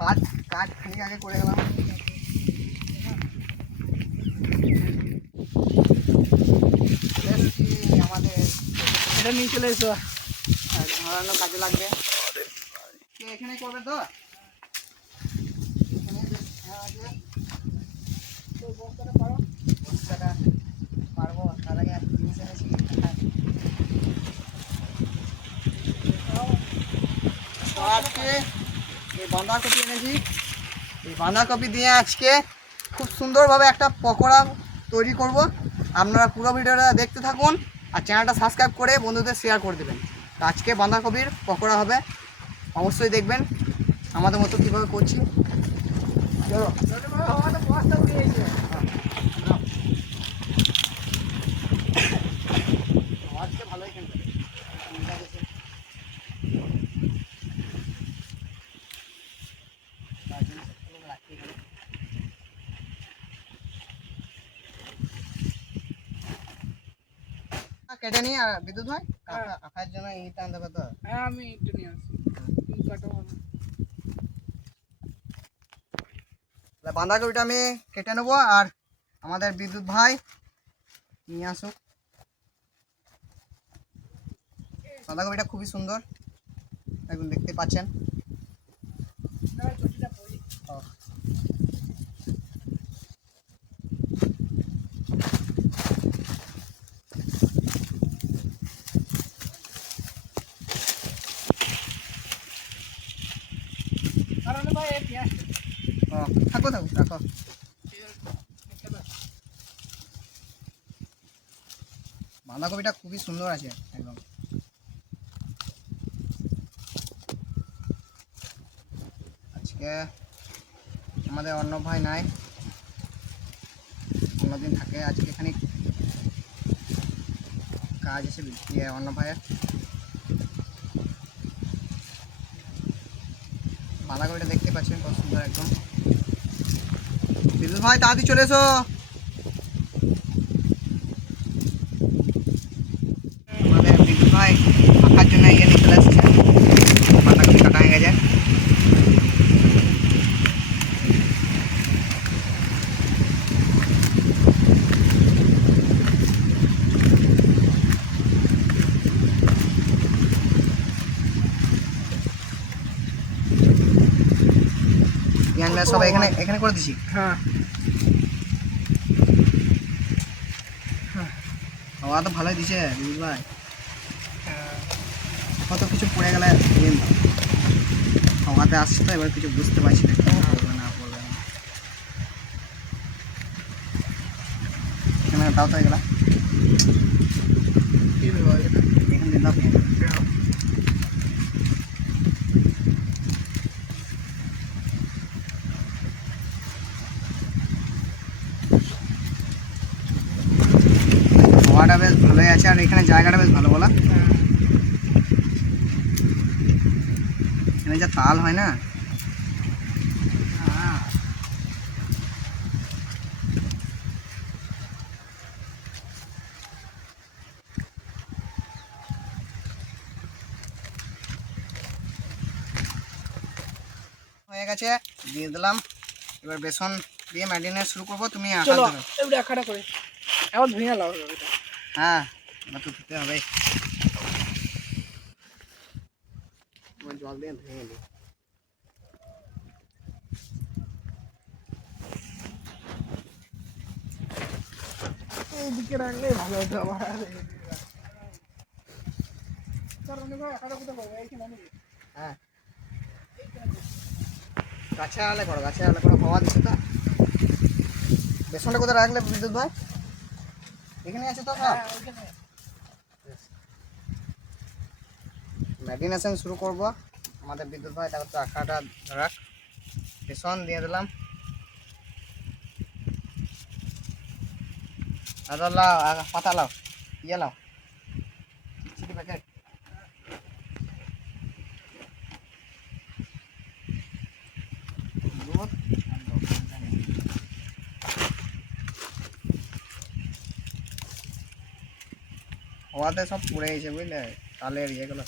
কাজ কাজ খানিক আগে করে গেলাম। আমাদের এটা নিয়ে চলে এসো, ধরানো কাজে লাগবে। এখানে করবে তো পারবো। তার আগে একটা জিনিস এনেছি, আজকে এই বাঁধাকপি এনেছি। এই বাঁধাকপি দিয়ে আজকে খুব সুন্দরভাবে একটা পকোড়া তৈরি করব। আপনারা পুরো ভিডিওটা দেখতে থাকুন আর চ্যানেলটা সাবস্ক্রাইব করে বন্ধুদের শেয়ার করে দেবেন। তো আজকে বাঁধাকপির পকোড়া হবে, অবশ্যই দেখবেন আমাদের মতো কীভাবে করছি। চলো আজকে ভালোই খেলবে। কেটে নিয়ে বিদ্যুৎ ভাই আঁকার জন্য ইট আনতে হবে তো। হ্যাঁ আমি একটু নিয়ে আসি, কাটো ভালো। বাঁধাকপিটা আমি কেটে নেবো আর আমাদের বিদ্যুৎ ভাই নিয়ে আসুক। বাঁধাকপিটা খুবই সুন্দর, এখন দেখতে পাচ্ছেন। থাকো থাকো রাখো। বাঁধাকপিটা খুবই সুন্দর আছে একদম। আজকে আমাদের অন্য ভাই নাই, অন্যদিন থাকে। আজকে এখানে কাজ এসে অন্য ভাইয়ের। বাঁধাকপিটা দেখতে পাচ্ছেন কত সুন্দর একদম। বিদ্যুৎ ভাই তাড়াতাড়ি চলে এসো। আমাদের বিদ্যুৎ ভাই আঁকার জন্য এগিয়ে নিয়ে চলে এসেছে। বাঁধাকপি কাটা হয়ে গেছে। সব এখানে এখানে করে দিছি। হ্যাঁ খাওয়া তো ভালোই দিছে বিদ্যুৎ ভাই। কত কিছু পড়ে গেলে খাওয়াতে আসছে তো, এবার কিছু বুঝতে পারছি না না বলবে না। এখানে দাও তো এগুলা, এখানে দাও। খাওয়াটা বেশ ভালোই আছে আর এখানে জায়গাটা বেশ ভালো বলা। এখানে যা তাল হয় না, হয়ে গেছে, দিয়ে দিলাম। এবার বেসন দিয়ে ম্যারিনেট শুরু করবো। তুমি চলো এবারে আখাটা করে এবার ভেঙে লাও এটা। হ্যাঁ এবার তো ধুতে হবে। জল দিয়ে ভেঙে দিই। এইদিকে রাখলে ভালো হতো আমার। হ্যাঁ গাছে আড়ালে করো, গাছে আড়ালে করো, হওয়া দিচ্ছে তো। বেসনটা কোথায় রাখলে বিদ্যুৎ ভাই? এখানে আছে তো সব। ম্যারিনেশন শুরু করব আমাদের বিদ্যুৎ ভাই। তারপর তো আখাটা রাখ, বেসন দিয়ে দিলাম। আদা লাও, পাতা লাও, ইয়ে লাও, চিটি প্যাকেট। হওয়াতে সব পড়ে গেছে বুঝলে, তালের ইয়েগুলো।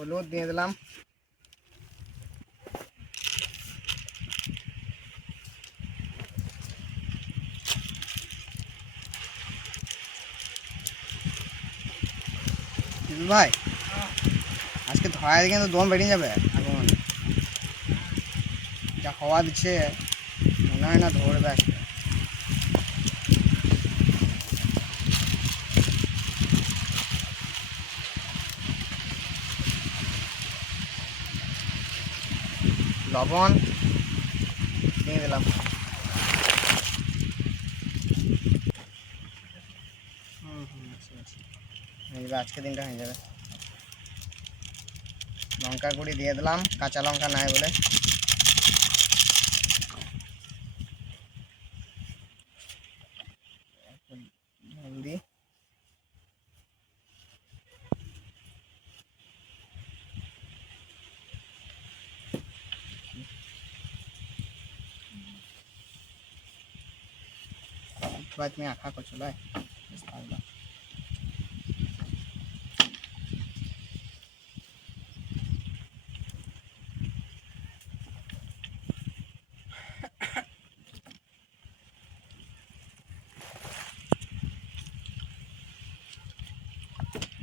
হলুদ দিয়ে দিলাম, ভাই আজকে ধরাই কিন্তু দম বেরিয়ে যাবে এখন, যা হওয়া দিচ্ছে মনে হয় না ধরবে আজকে। লবণ দিয়ে দিলাম, আজকে দিনটা হয়ে যাবে। লঙ্কা গুঁড়ি দিয়ে দিলাম, কাঁচা লঙ্কা নাই বলে। হলদি, ভাই তুমি আঁকা করছো ভাই,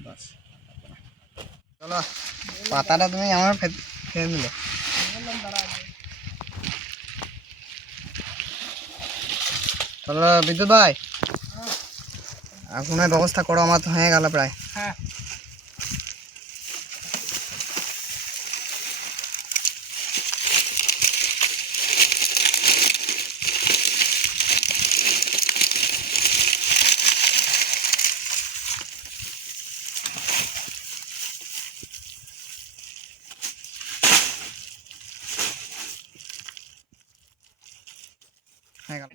বাস। চলো পাতাটা তুমি আমার ফেলে দিলে। চলো বিদ্যুৎ ভাই আগুনের ব্যবস্থা করো, আমার তো হয়ে গেল প্রায়। হ্যাঁ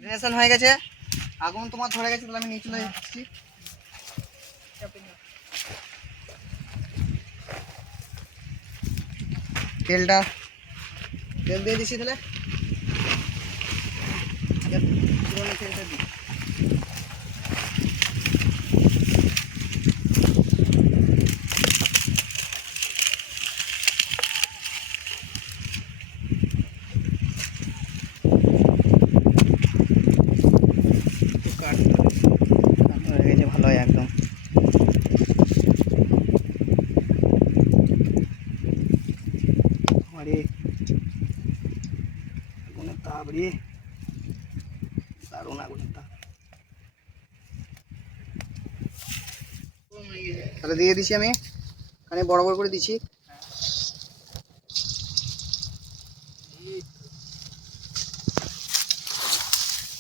ম্যারিনেশন হয়ে গেছে, আগুন তোমার ধরে গেছে, তাহলে আমি নিয়ে চলে যাচ্ছি। তেল দিয়ে দিচ্ছি তাহলে, তেলটা দিই। হয়ে গেছে ভালোই একদম। আরে আগুনের তাপ রে, দারুণ আগুনের তাপ। তাহলে দিয়ে দিচ্ছি আমি, এখানে বড় বড় করে দিচ্ছি।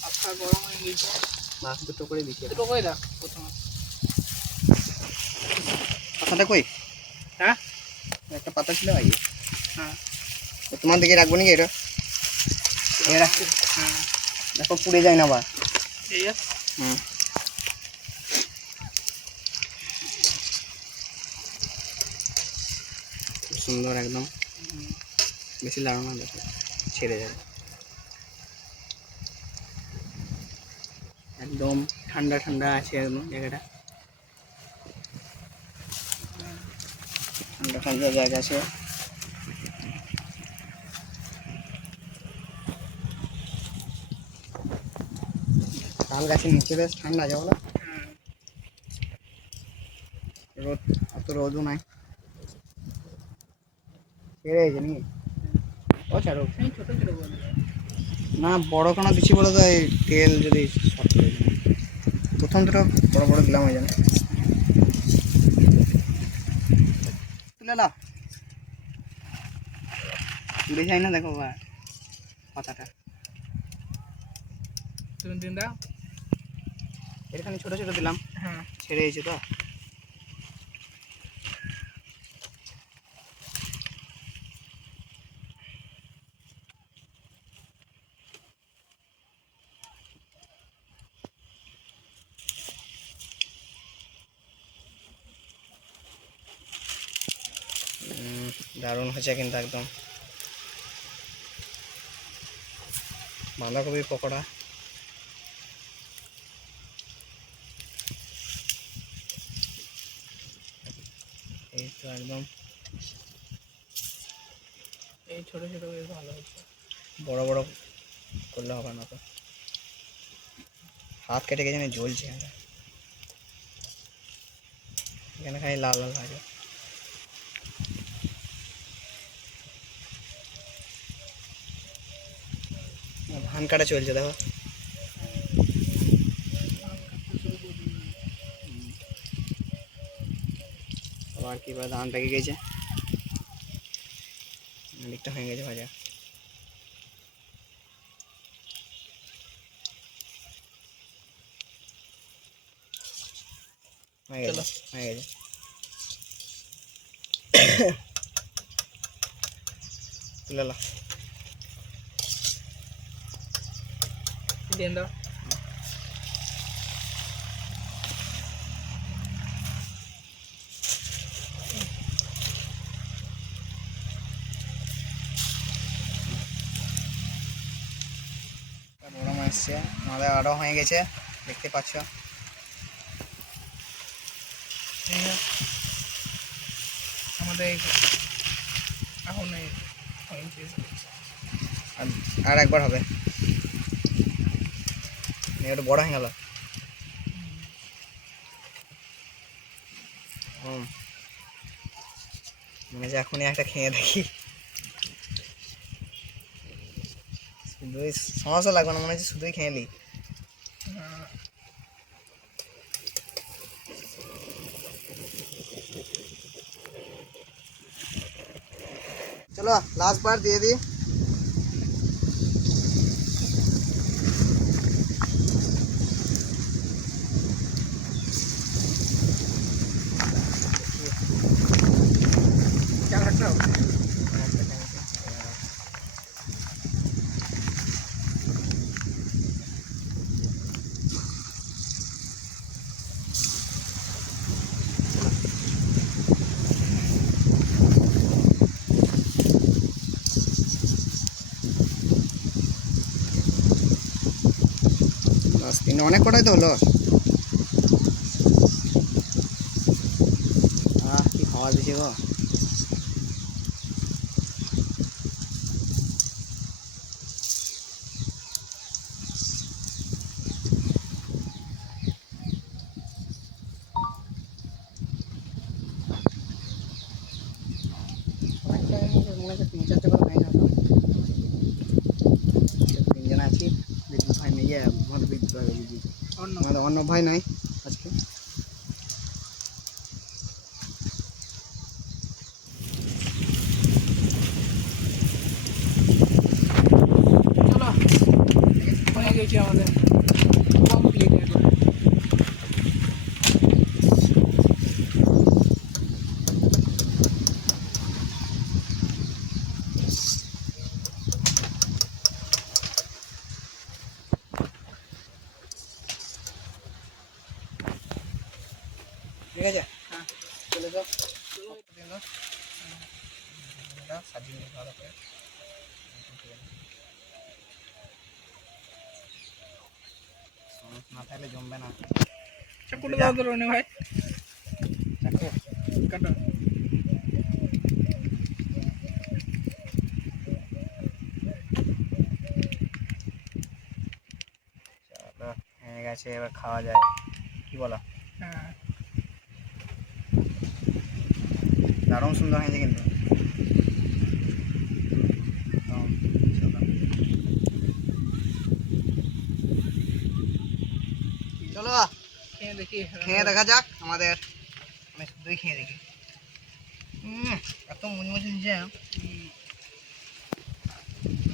আচ্ছা গরম হয়ে গেছে, মাছ দুটো করে দিচ্ছি। দুটো করে দাও প্রথমে। পাতাটা কই? হ্যাঁ একটা পাতা ছিল ভাই, হ্যাঁ তোমার দিকে রাখবো নাকি এটা? এ রাখছি, হ্যাঁ দেখো পুড়ে যায় না আবার। ঠিক আছে। হুম, খুব সুন্দর একদম, বেশি লাড়ো না, দেখো ছেড়ে যাবে। একদম ঠান্ডা ঠান্ডা আছে একদম জায়গাটা, ঠান্ডা ঠান্ডা জায়গা আছে। তাল গাছের নিচে বেশ ঠান্ডা আছে বলো, রোদ অত রোদও নাই, ছেড়ে গেছে নাকি? ও ছাড়ো, আমি ছোট ছোট বলি। না বড় কোনো দিচ্ছি বলো তো, এই তেল যদি শর্ট করে যায়। প্রথম দুটো বড় বড় দিলাম ওই জন্য। তুলে নাও, তুলে যায় না দেখো বা পাতাটা। তুমি দিন দাও। এখানে ছোট ছোট দিলাম, হ্যাঁ ছেড়ে গেছে তো। দারুণ হয়েছে কিন্তু একদম, বাঁধাকপির পকোড়া। এই তো একদম এই ছোট ছোট বেশ ভালো হচ্ছে। বড় বড় করলে হবে না তো, হাত কেটে গেছে, জ্বলছে এখানে খালি লাল লাল ভাজা। ধান কাটা চলছে দেখো। আবার কি ধান পেকে গেছে, দিকটা হয়ে গেছে ভাজা। হয়ে গেছে হয়ে গেছে। তুলে নাও। দেন দাও। বড় মাছ এসছে, আমাদের আরও হয়ে গেছে দেখতে পাচ্ছ। আমাদের এখন আর একবার হবে, একটু বড় হয়ে গেল। মনে হচ্ছে এখনই একটা খেয়ে দেখি, শুধুই সমস্যা লাগবে না, মনে হচ্ছে শুধুই খেয়ে নিই। চলো লাস্ট বার দিয়ে দিই। তিনটে অনেক কটাই তো হলো। কি খাওয়া দিচ্ছি গো। মনে হচ্ছে 3-4টে করে হয়ে যাবে। তিনজন আছি, বিদ্যুৎ ভাই নেই, বিদ্যুৎ ভাই আমাদের অন্য ভাই নাই আজকে। চলো হয়ে গেছে আমাদের কমপ্লিট একবার। ঠিক আছে, হ্যাঁ চলে যাও। সাজিয়ে নিই ভালো করে, না থাকলে জমবে না। চাকুটা দাও তো রনি ভাই। চাকু কাটো। চলো হয়ে গেছে, এবার খাওয়া যায়, কি বলো? হ্যাঁ দারুণ সুন্দর হয়েছে কিন্তু। চলো খেয়ে দেখি। খেয়ে দেখা যাক আমাদের, আমি শুধুই খেয়ে দেখি। এত মুচমুচে নিচে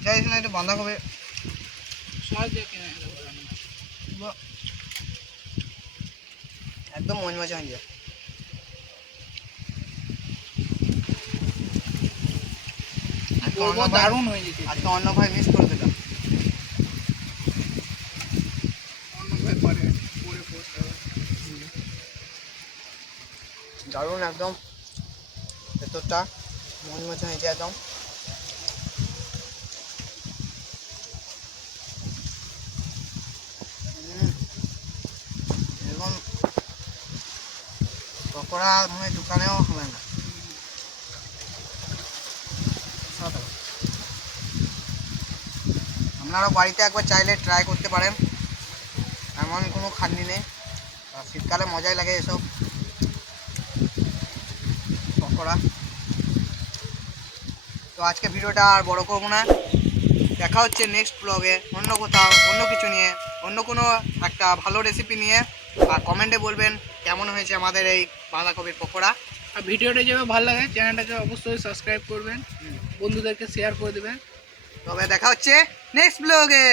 যাই না, একটু বাঁধাকপি সহজ কিনে একদম মচমচে হয়ে যায়। দারুণ হয়ে যেতে। আজকে অন্য ভাই মিস করে দিলাম। অন্য ভাই পরে পরে পোস্ট হবে। দারুণ একদম, ভেতরটা মচমচে হয়েছে একদম। এরকম পকোড়া মানে দোকানেও হবে না। আপনারাও বাড়িতে একবার চাইলে ট্রাই করতে পারেন, এমন কোনো খাটনি নেই। আর শীতকালে মজাই লাগে এসব পকোড়া। তো আজকে ভিডিওটা আর বড় করবো না, দেখা হচ্ছে নেক্সট ব্লগে অন্য কোথাও অন্য কিছু নিয়ে, অন্য কোনো একটা ভালো রেসিপি নিয়ে। আর কমেন্টে বলবেন কেমন হয়েছে আমাদের এই বাঁধাকপির পকোড়া। আর ভিডিওটা যেভাবে ভালো লাগে চ্যানেলটাকে অবশ্যই সাবস্ক্রাইব করবেন, বন্ধুদেরকে শেয়ার করে দেবেন। তবে দেখা হচ্ছে নেক্সট ব্লগে।